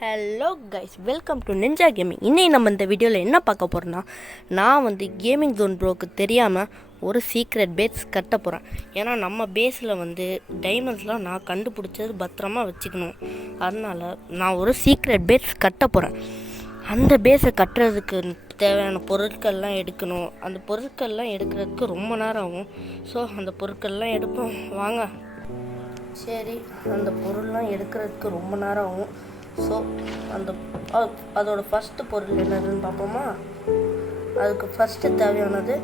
Hello guys, welcome to ninja gaming. இன்னைக்கு நம்ம இந்த வீடியோவில் என்ன பார்க்க போகிறோன்னா, நான் கேமிங் ஜோன் ப்ரோக்கு தெரியாமல் ஒரு சீக்ரெட் பேஸ் கட்ட போகிறேன். ஏன்னா நம்ம பேஸில் டைமண்ட்ஸ்லாம் நான் கண்டுபிடிச்சது பத்திரமா வச்சுக்கணும். அதனால் நான் ஒரு சீக்ரெட் பேஸ் கட்ட போகிறேன். அந்த பேஸை கட்டுறதுக்கு தேவையான பொருட்கள்லாம் எடுக்கணும். அந்த பொருட்கள்லாம் எடுக்கிறதுக்கு ரொம்ப நேரம் ஆகும். ஸோ அந்த பொருட்கள்லாம் எடுப்போம் வாங்க. சரி, அந்த பொருள்லாம் எடுக்கிறதுக்கு ரொம்ப நேரம் ஆகும். ஸோ அதோட ஃபஸ்ட்டு பொருள் என்னதுன்னு பார்ப்போமா. அதுக்கு ஃபஸ்ட்டு தேவையானது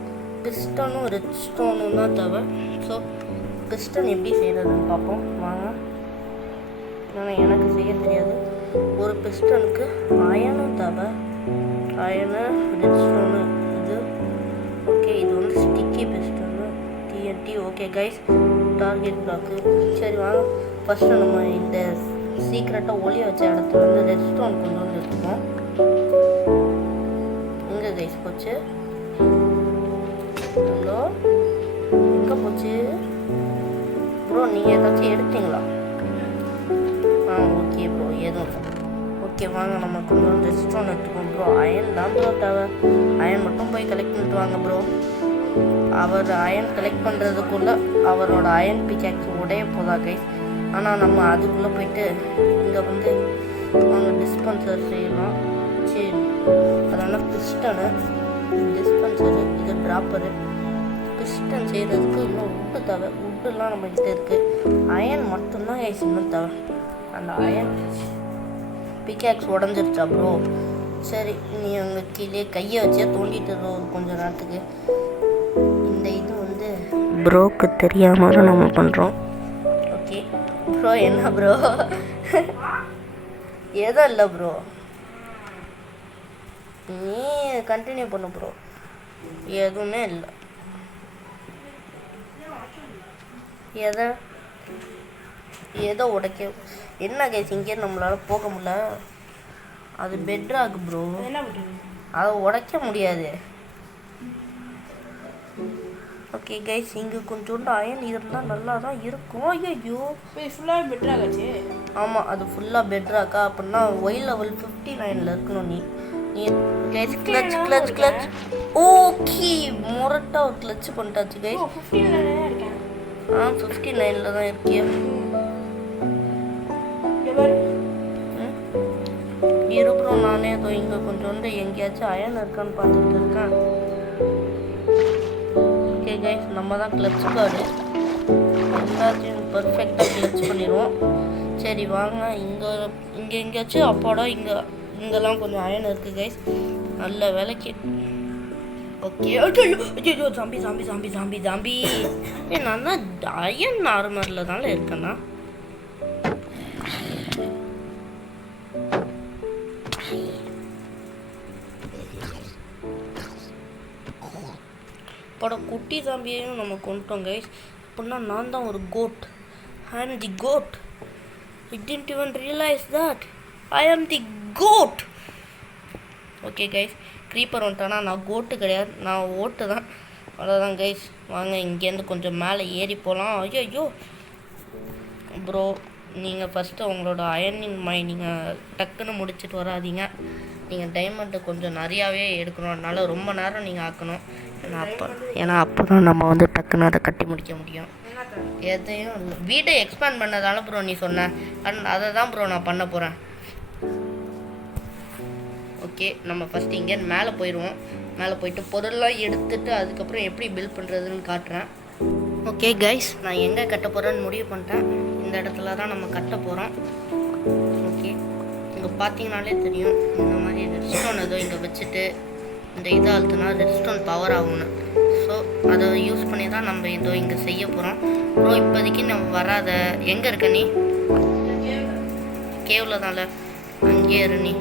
பிஸ்டனும் ரெட் ஸ்டோனும் தான் தேவை. ஸோ பிஸ்டன் எப்படி செய்கிறதுன்னு பார்ப்போம் வாங்க. ஆனால் எனக்கு செய்ய தெரியாது. ஒரு பிஸ்டனுக்கு அயனும் தேவை. அயனு, ரெட் ஸ்டோனு இது. ஓகே, இது sticky piston, TNT. Okay guys, target block. சரி வாங்க, ஃபஸ்ட்டு நம்ம இந்த சீக்ரெட்டாக ஒளிய வச்ச இடத்துல ரெட் ஸ்டோன் கொண்டு வந்து எடுத்துக்கோம். எங்கே கைஸ் போச்சு? ஹலோ, எங்கே போச்சு ப்ரோ? நீங்கள் ஏதாச்சும் எடுத்தீங்களா? ஓகே ப்ரோ, எதுவும் ஓகே. வாங்க நம்ம கொண்டு வந்து ரெட் ஸ்டோன் எடுத்துக்கோம் ப்ரோ. அயன் தான் ப்ரோ தேவை. அயன் மட்டும் போய் கலெக்ட் பண்ணிட்டு வாங்க ப்ரோ. அவர் அயன் கலெக்ட் பண்ணுறதுக்குள்ளே அவரோட அயன் பிக்காக்ஸ் உடைய போதா கைஸ். ஆனால் நம்ம அதுக்குள்ளே போயிட்டு இங்கே நாங்கள் டிஸ்பென்சர் செய்யலாம். சரி, அதனால் பிஸ்டனு, டிஸ்பென்சரு, இது ட்ராப்பரு. பிஸ்டன் செய்கிறதுக்கு இன்னும் உட்டு தேவை. உட்டுலாம் நம்மகிட்ட இருக்குது. அயன் மட்டும்தான் கைஸ் இன்னும் தேவை. அந்த அயன் பிக்காக்ஸ் உடஞ்சிருச்சா ப்ரோ? சரி, நீ அங்கே கீழே கையை வச்சே தோண்டிட்டு கொஞ்சம் நேரத்துக்கு. இந்த இது ப்ரோக்கு தெரியாமல் தான் நம்ம பண்ணுறோம். ஓகே ப்ரோ, என்ன ப்ரோ? எதுவும் இல்லை ப்ரோ, நீ கண்டினியூ பண்ணு ப்ரோ. எதுவுமே இல்லை. ஏதோ உடைக்க என்ன கேஸ், இங்கே நம்மளால் போக முடியல. அது பெட்ராக் ப்ரோ, அதை உடைக்க முடியாது. ஓகே கைஸ், இங்கே கொஞ்சோண்டு அயன் இருந்தால் நல்லா தான் இருக்கும். ஐயோ, ஃபுல்லாக பெட்ராக் ஆச்சு. ஆமாம், அது ஃபுல்லாக பெட்ராக்கா? அப்படின்னா ஒய் லெவல் 59 இருக்கணும். நீ guys clutch clutch clutch. Okay, முரட்டாக ஒரு கிளச் பண்ணிட்டாச்சு கைஸ். 59 தான் இருக்கியா? இருக்கிறோம். நானே அதோ இங்கே கொஞ்சோண்டு எங்கேயாச்சும் அயன் இருக்கான்னு பார்த்துட்டு இருக்கேன். ஓகே கைஸ், நம்ம தான் கிளச் கார்டு. எல்லாத்தையும் பர்ஃபெக்டாக கிளச் பண்ணிடுவோம். சரி வாங்க, இங்கே எங்கேயாச்சும் அப்பாடா இங்கெல்லாம் கொஞ்சம் அயன் இருக்குது கைஸ். நல்ல வேலைக்கு. ஓகே, ஐயோ zombie zombie zombie zombie zombie. நான் தான் அயன் ஆர்மரில் தானே இருக்கேன்னா. பட குட்டி ஜாம்பியையும் நம்ம கொண்டுட்டோம் கைஸ். அப்படின்னா நான் தான் ஒரு goat. I am the goat. I didn't even realize that I am the goat. Okay guys, creeper வந்துட்டானா நான் கோட்டு கிடையாது, நான் ஓட்டு தான். அவ்வளோதான் கைஸ். வாங்க இங்கேருந்து கொஞ்சம் மேலே ஏறி போகலாம். ஐயோ ப்ரோ, நீங்கள் ஃபஸ்ட்டு உங்களோட அயனிங் நீங்கள் டக்குன்னு முடிச்சுட்டு வராதிங்க. நீங்கள் டைமண்ட்டு கொஞ்சம் நிறையாவே எடுக்கணும். அதனால ரொம்ப நேரம் நீங்கள் ஆக்கணும். ஏன்னா அப்போ தான் நம்ம டக்குன்னு அதை கட்டி முடிக்க முடியும். எதையும் இல்லை, வீட்டை எக்ஸ்பேண்ட் பண்ணதால ப்ரோ நீ சொன்ன, அதை தான் ப்ரோ நான் பண்ண போகிறேன். ஓகே, நம்ம ஃபஸ்ட்டு இங்கேருந்து மேலே போயிடுவோம். மேலே போயிட்டு பொருள்லாம் எடுத்துகிட்டு அதுக்கப்புறம் எப்படி பில்ட் பண்ணுறதுன்னு காட்டுறேன். ஓகே கைஸ், நான் எங்கே கட்ட போகிறேன்னு முடிவு பண்ணிட்டேன். இந்த இடத்துல தான் நம்ம கட்ட போகிறோம். ஓகே, இங்கே பார்த்தீங்கனாலே தெரியும். இந்த மாதிரி ரெட் ஸ்டோன் ஏதோ இங்கே வச்சுட்டு இந்த இதை அழுத்தினா ரெட் ஸ்டோன் பவர் ஆகும்னு. ஸோ அதை யூஸ் பண்ணி தான் நம்ம ஏதோ இங்கே செய்ய போகிறோம். ப்ரோ இப்போதைக்கு நம்ம வராத. எங்கே இருக்க நீ? கேவில் தான்ல, அங்கேயே இரு நீ.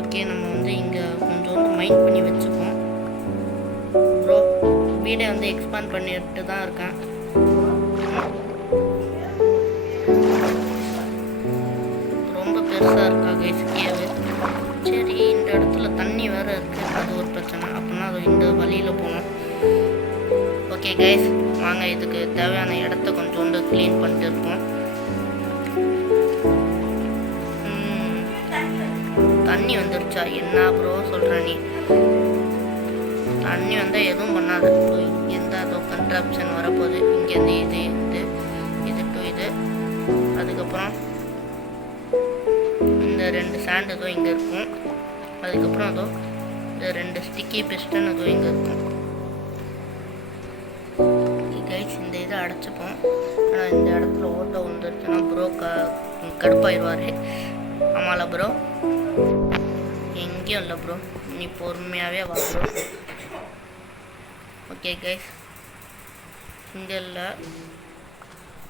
ஓகே, நம்ம இங்கே கொஞ்சோண்டு மைண்ட் பண்ணி வச்சுப்போம். ப்ரோ வீடை எக்ஸ்பேண்ட் பண்ணிட்டு தான் இருக்கேன். ரொம்ப பெருசாக இருக்கா கைஸ் கேவு. சரி, இந்த இடத்துல தண்ணி வேறு இருக்குது, அது ஒரு பிரச்சனை. அப்படின்னா அது இந்த வழியில் போகணும். ஓகே கைஸ், வாங்க இதுக்கு தேவையான இடத்த கொஞ்சோண்டு க்ளீன் பண்ணிட்டு இருக்கோம். தண்ணி வந்துருச்சா? என்ன ப்ரோ சொல்கிற நீ? தண்ணி வந்தால் எதுவும் பண்ணாது. ஸோ இங்கேருந்து அதோ கன்ட்ராப்ஷன் வரப்போகுது. இங்கேருந்து இது டு இது. அதுக்கப்புறம் இந்த 2 சாண்ட் ஏதோ இங்கே இருக்கும். அதுக்கப்புறம் அதோ இந்த 2 ஸ்டிக்கி பிஸ்டன் ஏதோ இங்கே இருக்கும். கைஸ் இந்த இதை அடைச்சிப்போம். ஆனால் இந்த இடத்துல ஓட்டோ வந்துருச்சுன்னா ப்ரோ கடுப்பாயிடுவார். ஆமாம்ல ப்ரோ? எங்கேயும் இல்லை ப்ரோ, நீ பொறுமையாகவே வா ப்ரோ. ஓகே கைஸ், இங்கே இல்லை,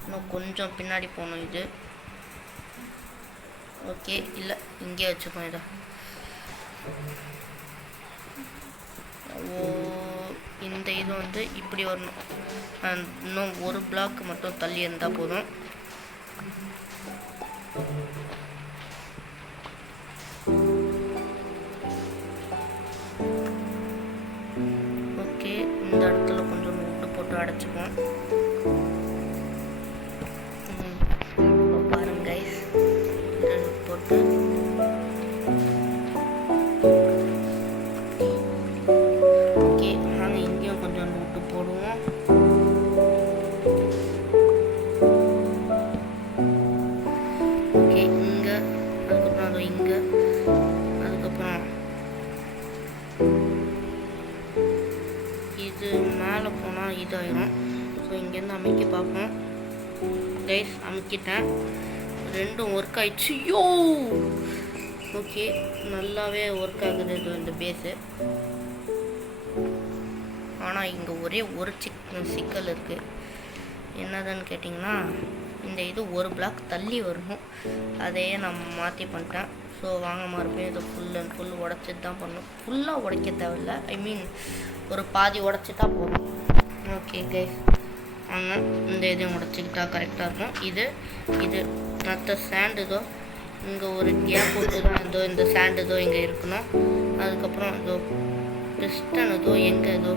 இன்னும் கொஞ்சம் பின்னாடி போகணும். இது ஓகே, இல்லை இங்கே வச்சுப்போம் இதை. இந்த இது வந்து இப்படி வரணும். இன்னும் ஒரு பிளாக் மட்டும் தள்ளி இருந்தால் போதும். ஓகே, இந்த இடத்துல கொஞ்சம் விட்டு போட்டு அடைச்சிப்போம். பாருங்க கைஸ், போட்டு இது மேலே போனால் இதாயிரும். ஸோ இங்கேருந்து அமைக்க பார்ப்போம். கைஸ் அமைக்கிட்டேன், ரெண்டும் ஒர்க் ஆயிடுச்சு. யோ ஓகே, நல்லாவே ஒர்க் ஆகுது இது இந்த பேஸு. ஆனால் இங்கே ஒரே ஒரு சிக்கல் இருக்குது. என்னதுன்னு கேட்டிங்கன்னா, இந்த இது ஒரு பிளாக் தள்ளி வரணும். அதையே நான் மாற்றி பண்ணிட்டேன். ஸோ வாங்க மறுபடியும் இதை ஃபுல் அண்ட் ஃபுல் உடச்சிட்டு தான் பண்ணணும். ஃபுல்லாக உடைக்க தேவையில்லை, ஐ மீன் ஒரு பாதி உடச்சிட்டா போதும். ஓகே கைஸ், வாங்க இந்த இதையும் உடச்சிக்கிட்டா கரெக்டாக இருக்கும். இது மற்ற சாண்ட் இதோ இங்கே ஒரு கேப் விட்டு தான் இதோ இந்த சாண்ட் இதோ இங்கே இருக்கணும். அதுக்கப்புறம் இதோ பிஸ்டன் இதோ எங்கே இதோ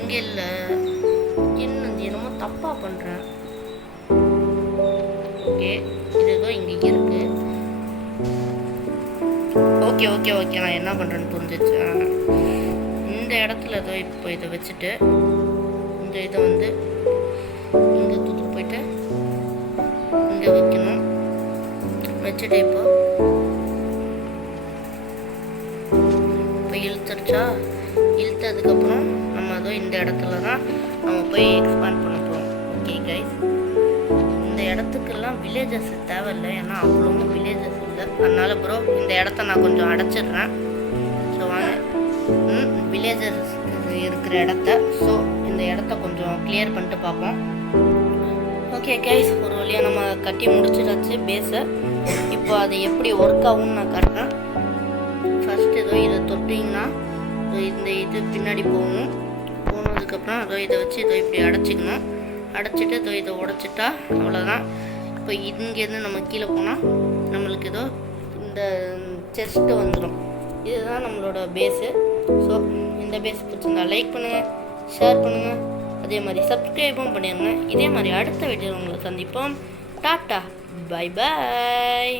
இங்கே இல்லை, என்னமோ தப்பாக பண்ணுறேன். ஓகே, இது ஏதோ இங்கே இருக்குது. ஓகே ஓகே ஓகே, நான் என்ன பண்ணுறேன்னு புரிஞ்சிச்சு. இந்த இடத்துல ஏதோ இப்போ இதை வச்சுட்டு இந்த இதை வந்து இங்கே தூக்கி போயிட்டு இங்கே வைக்கணும். வச்சுட்டு இப்போ இழுத்துருச்சா? இழுத்ததுக்கப்புறம் நம்ம அதோ இந்த இடத்துல தான் நம்ம போய் எக்ஸ்பேண்ட் பண்ண போகிறோம். ஓகே கைஸ், இந்த இடத்துக்கெல்லாம் வில்லேஜஸ் தேவையில்லை, ஏன்னா அவ்வளோவும் வில்லேஜஸ் இல்லை. அதனால் ப்ரோ இந்த இடத்த நான் கொஞ்சம் அடைச்சிடுறேன். ஸோ வாங்க வில்லேஜஸ் இருக்கிற இடத்த, ஸோ இந்த இடத்த கொஞ்சம் கிளியர் பண்ணிட்டு பார்ப்போம். ஓகே கைஸ், ஒரு வழியாக நம்ம கட்டி முடிச்சிடாச்சு பேஸை. இப்போ அது எப்படி ஒர்க் ஆகும்னு நான் காட்டுறேன். ஃபஸ்ட்டு ஏதோ இதை தொட்டிங்கன்னா இந்த இது பின்னாடி போகணும். போனதுக்கப்புறம் அதோ இதை வச்சு இதோ இப்படி அடைச்சிக்கணும். அடைச்சிட்டு இதோ இதை உடைச்சிட்டா அவ்வளோதான். இப்போ இங்கேருந்து நம்ம கீழே போனால் நம்மளுக்கு ஏதோ இந்த செஸ்ட்டு வந்துடும். இதுதான் நம்மளோட பேஸு. ஸோ இந்த பேஸ் பிடிச்சிருந்தா லைக் பண்ணுங்கள், ஷேர் பண்ணுங்கள், அதே மாதிரி சப்ஸ்கிரைபும் பண்ணிடுங்க. இதே மாதிரி அடுத்த வீடியோவில் உங்களை சந்திப்போம். Tata, bye bye.